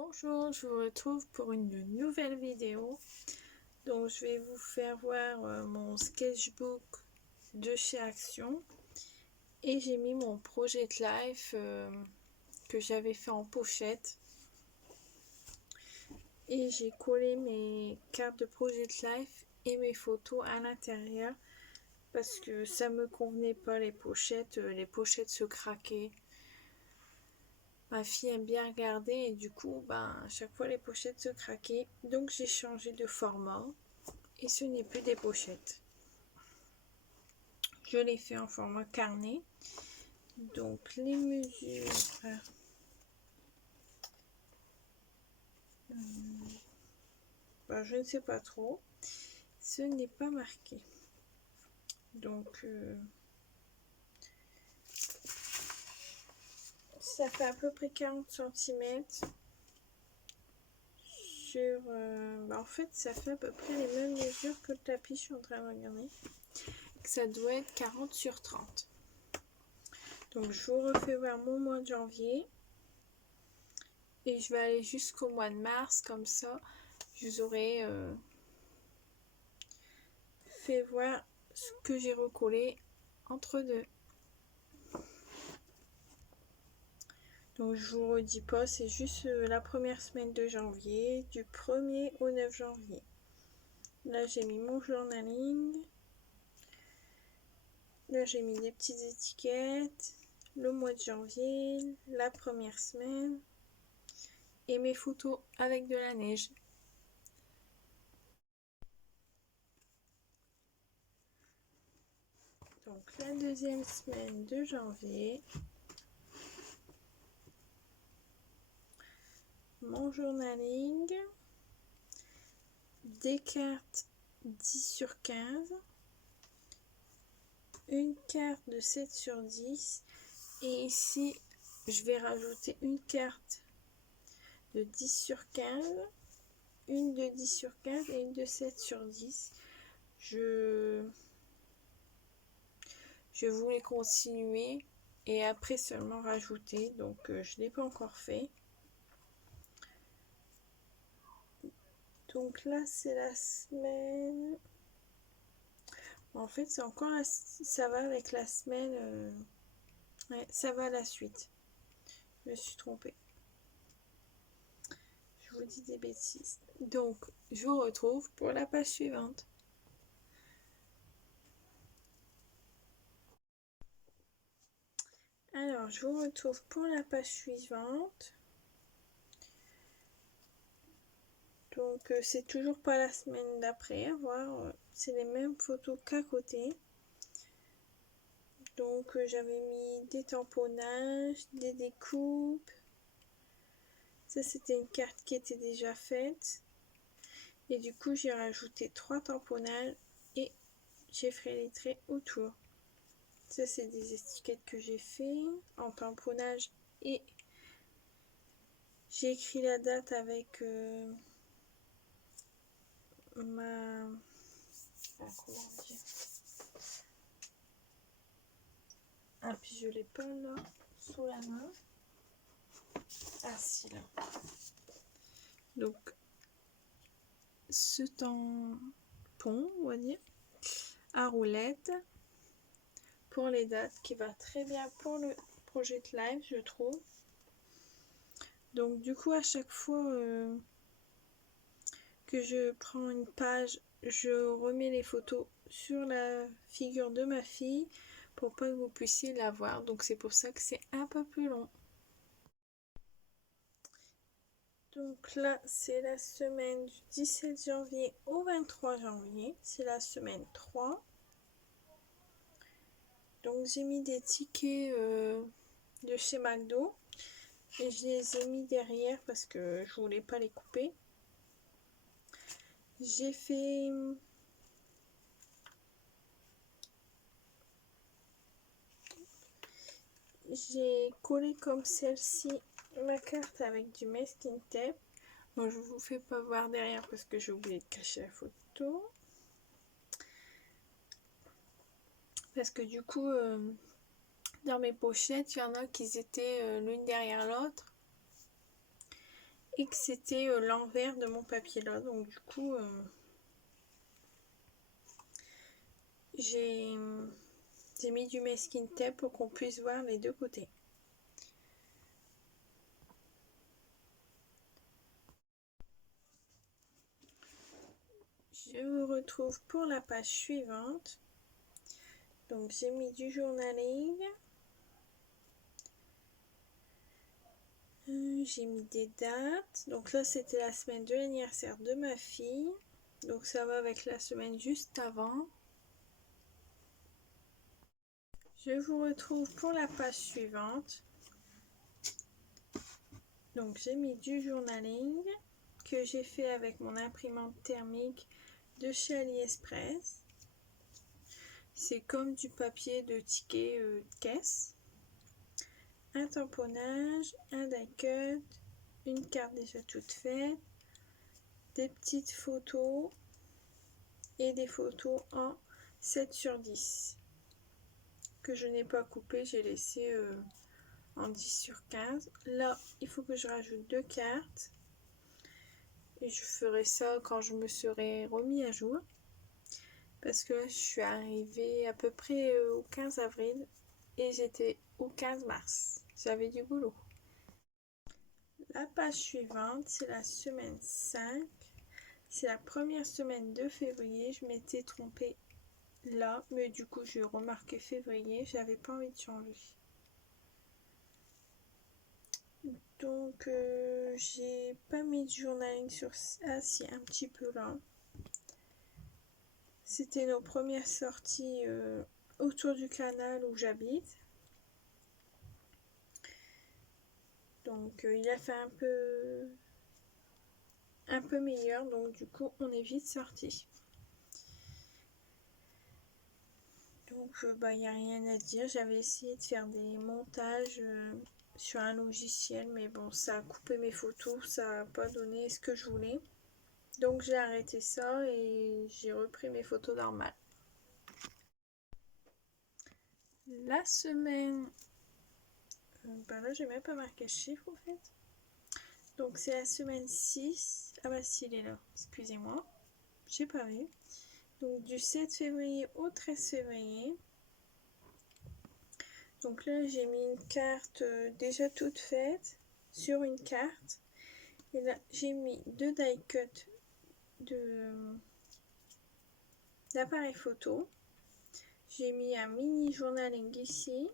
Bonjour, je vous retrouve pour une nouvelle vidéo. Donc je vais vous faire voir mon sketchbook de chez Action. Et j'ai mis mon Project Life que j'avais fait en pochette. Et j'ai collé mes cartes de Project Life et mes photos à l'intérieur. Parce que ça me convenait pas les pochettes se craquaient. Ma fille aime bien regarder et du coup, à chaque fois les pochettes se craquaient. Donc j'ai changé de format et ce n'est plus des pochettes. Je l'ai fait en format carnet. Donc les mesures, je ne sais pas trop. Ce n'est pas marqué. Donc ça fait à peu près 40 cm. En fait ça fait à peu près les mêmes mesures que le tapis, je suis en train de regarder. Ça doit être 40 sur 30. Donc je vous refais voir mon mois de janvier. Et je vais aller jusqu'au mois de mars, comme ça je vous aurai fait voir ce que j'ai recollé entre deux. Donc je vous redis pas, c'est juste la première semaine de janvier, du 1er au 9 janvier. Là j'ai mis mon journaling. Là j'ai mis des petites étiquettes, le mois de janvier, la première semaine et mes photos avec de la neige. Donc la deuxième semaine de janvier, mon journaling, des cartes 10 sur 15, une carte de 7 sur 10 et ici je vais rajouter une carte de 10 sur 15, une de 10 sur 15 et une de 7 sur 10. Je voulais continuer et après seulement rajouter, donc je ne l'ai pas encore fait. Donc là c'est la semaine, en fait c'est encore ça va avec la semaine, ouais, ça va à la suite, je me suis trompée, je vous dis des bêtises. Donc je vous retrouve pour la page suivante. Alors je vous retrouve pour la page suivante. Donc c'est toujours pas la semaine d'après à voir, c'est les mêmes photos qu'à côté. Donc j'avais mis des tamponnages, des découpes. Ça c'était une carte qui était déjà faite. Et du coup j'ai rajouté 3 tamponnages et j'ai fait les traits autour. Ça c'est des étiquettes que j'ai fait en tamponnage et j'ai écrit la date avec ma... comment dire, ah puis je l'ai pas là sous la main. Ah si, là. Donc ce tampon, on va dire, à roulette pour les dates qui va très bien pour le Project Life, je trouve. Donc du coup à chaque fois que je prends une page, je remets les photos sur la figure de ma fille pour pas que vous puissiez la voir. Donc c'est pour ça que c'est un peu plus long. Donc là c'est la semaine du 17 janvier au 23 janvier, c'est la semaine 3. Donc j'ai mis des tickets de chez McDo et je les ai mis derrière parce que je voulais pas les couper. J'ai fait j'ai collé comme celle-ci ma carte avec du masking tape. Bon, je vous fais pas voir derrière parce que j'ai oublié de cacher la photo. Parce que du coup, dans mes pochettes, il y en a qui étaient l'une derrière l'autre. et que c'était l'envers de mon papier là. Donc du coup, j'ai mis du masking tape pour qu'on puisse voir les deux côtés. Je vous retrouve pour la page suivante. Donc j'ai mis du journaling. J'ai mis des dates. Donc là c'était la semaine de l'anniversaire de ma fille. Donc ça va avec la semaine juste avant. Je vous retrouve pour la page suivante. Donc j'ai mis du journaling que j'ai fait avec mon imprimante thermique de chez AliExpress. C'est comme du papier de ticket de caisse. Un tamponnage, un die cut, une carte déjà toute faite, des petites photos et des photos en 7/10 que je n'ai pas coupé, j'ai laissé en 10/15. Là, il faut que je rajoute 2 cartes et je ferai ça quand je me serai remis à jour parce que là, je suis arrivée à peu près au 15 avril et j'étais au 15 mars. J'avais du boulot. La page suivante, c'est la semaine 5. C'est la première semaine de février. Je m'étais trompée là, mais du coup, j'ai remarqué février. J'avais pas envie de changer. Donc, j'ai pas mis de journaling sur... Ah si, un petit peu là. C'était nos premières sorties autour du canal où j'habite. Donc, il a fait un peu meilleur. Donc, du coup, on est vite sorti. Donc, il n'y a rien à dire. J'avais essayé de faire des montages sur un logiciel, mais bon, ça a coupé mes photos, ça n'a pas donné ce que je voulais. Donc, j'ai arrêté ça et j'ai repris mes photos normales. La semaine... là, j'ai même pas marqué le chiffre, en fait. Donc, c'est la semaine 6. Ah bah si, il est là. Excusez-moi. J'ai pas vu. Donc, du 7 février au 13 février. Donc là, j'ai mis une carte déjà toute faite sur une carte. Et là, j'ai mis 2 die cut d'appareil photo. J'ai mis un mini journaling ici.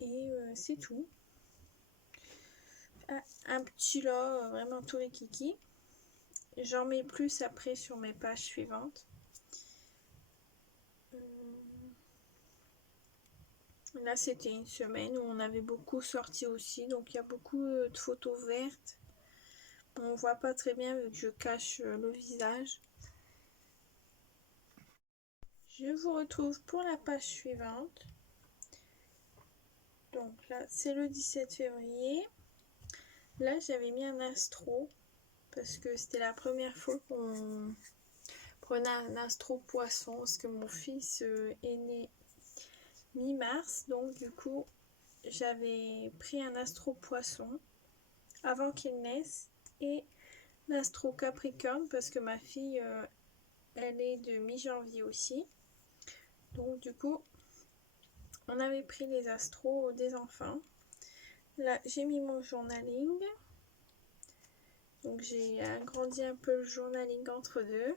Et c'est tout. Un petit là, vraiment tous les kikis. J'en mets plus après sur mes pages suivantes. Là, c'était une semaine où on avait beaucoup sorti aussi. Donc, il y a beaucoup de photos vertes. On voit pas très bien vu que je cache le visage. Je vous retrouve pour la page suivante. Donc là, c'est le 17 février. Là, j'avais mis un astro parce que c'était la première fois qu'on prenait un astro poisson parce que mon fils est né mi-mars. Donc du coup, j'avais pris un astro poisson avant qu'il naisse et l'astro capricorne parce que ma fille, elle est de mi-janvier aussi. Donc du coup, on avait pris les astros des enfants. Là, j'ai mis mon journaling. Donc j'ai agrandi un peu le journaling entre deux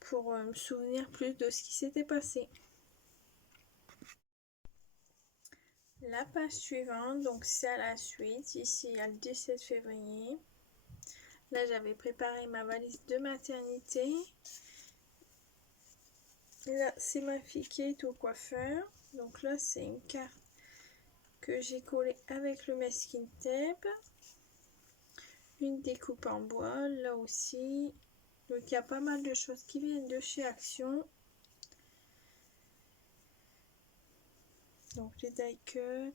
pour me souvenir plus de ce qui s'était passé. La page suivante, donc c'est à la suite. Ici, il y a le 17 février. Là, j'avais préparé ma valise de maternité. Là, c'est ma fille qui est au coiffeur. Donc là, c'est une carte que j'ai collée avec le masking tape. Une découpe en bois, là aussi. Donc il y a pas mal de choses qui viennent de chez Action. Donc les die cut.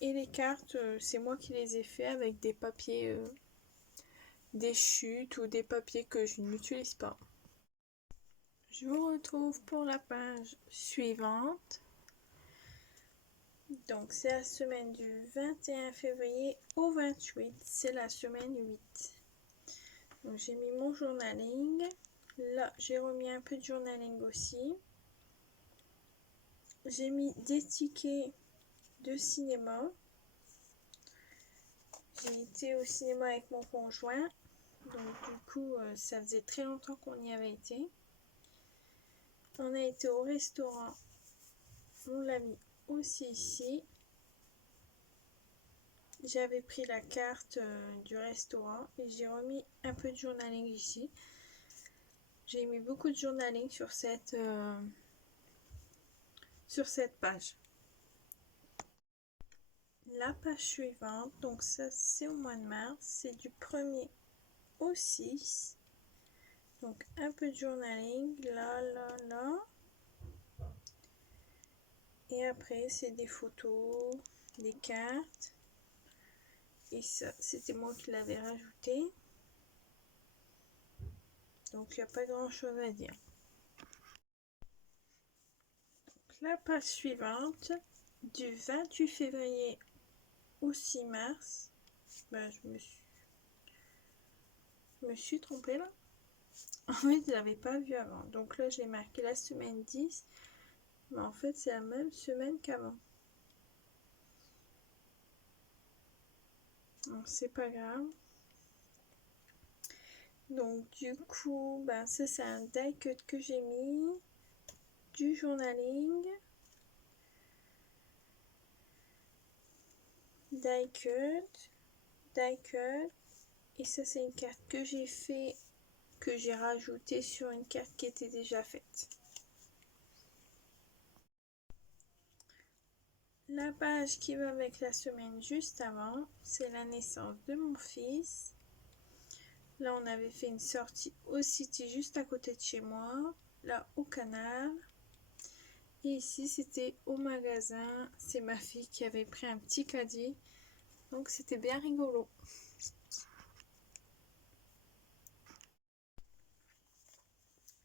Et les cartes, c'est moi qui les ai fait avec des papiers des chutes ou des papiers que je n'utilise pas. Je vous retrouve pour la page suivante. Donc c'est la semaine du 21 février au 28, c'est la semaine 8. Donc j'ai mis mon journaling. Là j'ai remis un peu de journaling aussi. J'ai mis des tickets de cinéma. J'ai été au cinéma avec mon conjoint. Donc du coup ça faisait très longtemps qu'on y avait été. On a été au restaurant. On l'a mis aussi ici. J'avais pris la carte du restaurant et j'ai remis un peu de journaling ici. J'ai mis beaucoup de journaling sur cette page. La page suivante, donc ça c'est au mois de mars, c'est du 1er au 6. Donc un peu de journaling, là, là, là. Et après c'est des photos, des cartes. Et ça, c'était moi qui l'avais rajouté. Donc il n'y a pas grand chose à dire. Donc, la page suivante, du 28 février au 6 mars. Ben, je me suis trompée là. En fait, je l'avais pas vu avant. Donc là, j'ai marqué la semaine 10. Mais en fait, c'est la même semaine qu'avant. Donc, c'est pas grave. Donc, du coup, ben, ça, c'est un die cut que j'ai mis. Du journaling. Die cut. Die cut. Et ça, c'est une carte que j'ai fait, que j'ai rajouté sur une carte qui était déjà faite. La page qui va avec la semaine juste avant, c'est la naissance de mon fils. Là, on avait fait une sortie au City juste à côté de chez moi, là au canal. Et ici, c'était au magasin. C'est ma fille qui avait pris un petit caddie. Donc, c'était bien rigolo.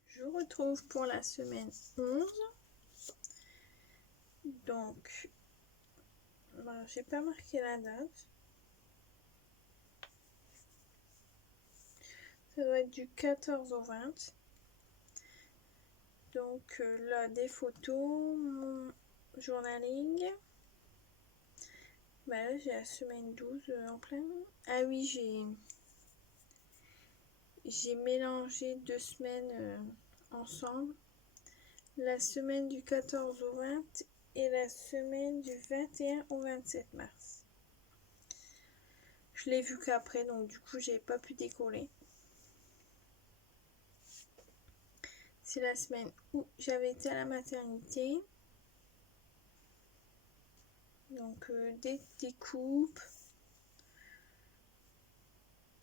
Je retrouve pour la semaine 11. Donc, ben, j'ai pas marqué la date. Ça doit être du 14 au 20. Donc là, des photos, mon journaling. Bah là, j'ai la semaine 12 en plein. Ah oui, j'ai mélangé 2 semaines ensemble. La semaine du 14 au 20 et la semaine du 21 au 27 mars. Je l'ai vu qu'après, donc du coup, j'ai pas pu décoller. C'est la semaine où j'avais été à la maternité. Donc des découpes,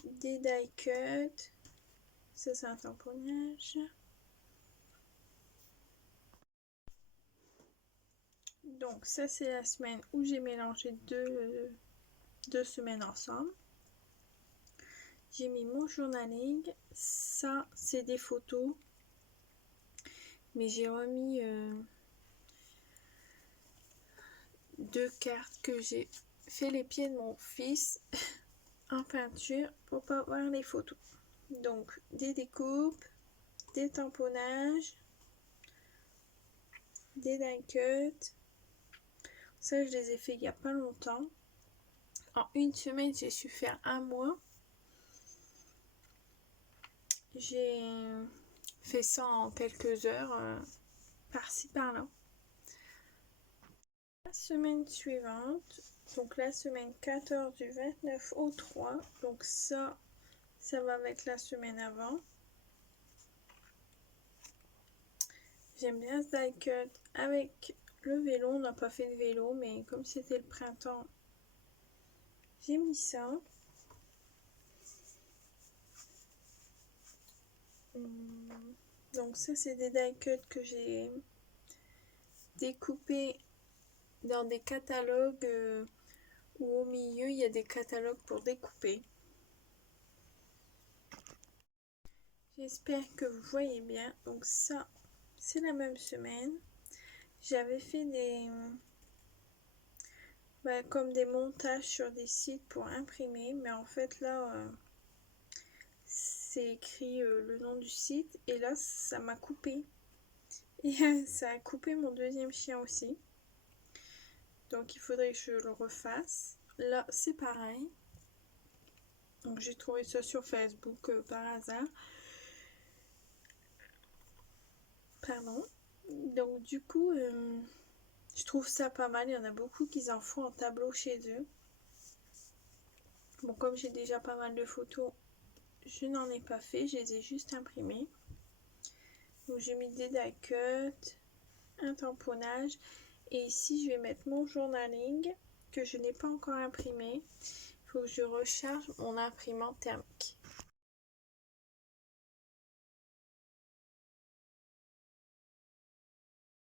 des die cuts. Ça, c'est un tamponnage. Donc ça, c'est la semaine où j'ai mélangé deux semaines ensemble. J'ai mis mon journaling. Ça, c'est des photos. Mais j'ai remis 2 cartes que j'ai fait les pieds de mon fils en peinture pour pas voir les photos. Donc des découpes, des tamponnages, des die cuts. Ça, je les ai fait il n'y a pas longtemps. En une semaine, j'ai su faire un mois. J'ai fait ça en quelques heures, par-ci par-là. La semaine suivante, donc la semaine 14 du 29 au 3, donc ça va avec la semaine avant. J'aime bien ce die cut avec le vélo. On n'a pas fait de vélo, mais comme c'était le printemps, j'ai mis ça. Donc ça, c'est des die cuts que j'ai découpés dans des catalogues où au milieu, il y a des catalogues pour découper. J'espère que vous voyez bien. Donc ça, c'est la même semaine. J'avais fait comme des montages sur des sites pour imprimer, mais en fait là c'est écrit le nom du site et là ça m'a coupé et ça a coupé mon deuxième chien aussi, donc il faudrait que je le refasse. Là c'est pareil, donc j'ai trouvé ça sur Facebook par hasard, pardon. Donc du coup je trouve ça pas mal, il y en a beaucoup qui en font en tableau chez eux. Bon, comme j'ai déjà pas mal de photos, je n'en ai pas fait, je les ai juste imprimées. Donc j'ai mis des die cuts, un tamponnage, et ici je vais mettre mon journaling que je n'ai pas encore imprimé. Il faut que je recharge mon imprimante thermique.